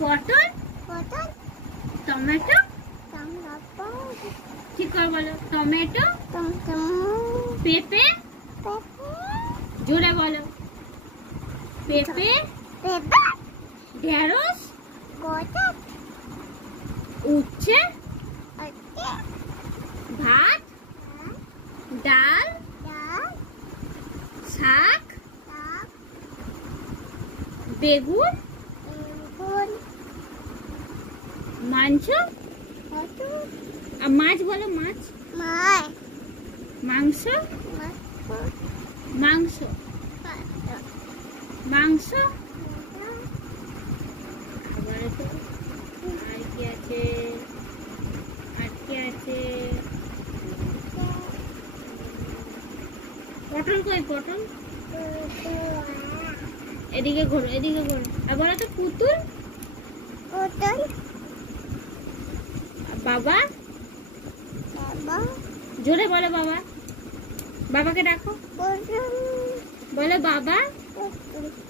পটল পটল tomato tomato ঠিক করে বলো টমেটো টমেটো পেঁপে পেঁপে জোরে বলো পেঁপে পেঁপে ঢেঁড়স গোটা উচ্ছে আটে ভাত ডাল ডাল শাক শাক বেগুন বেগুন মাংস কচু আর মাছ বলো মাছ মাছ মাংস মাংস মাংস আবার তো আর কি আছে পটল কই পটল এদিকে ঘোরো আর বলো তো পুতুল পটল বাবা বাবা জোরে বলো বাবা বাবাকে ডাকো পটল বলো বাবা পটল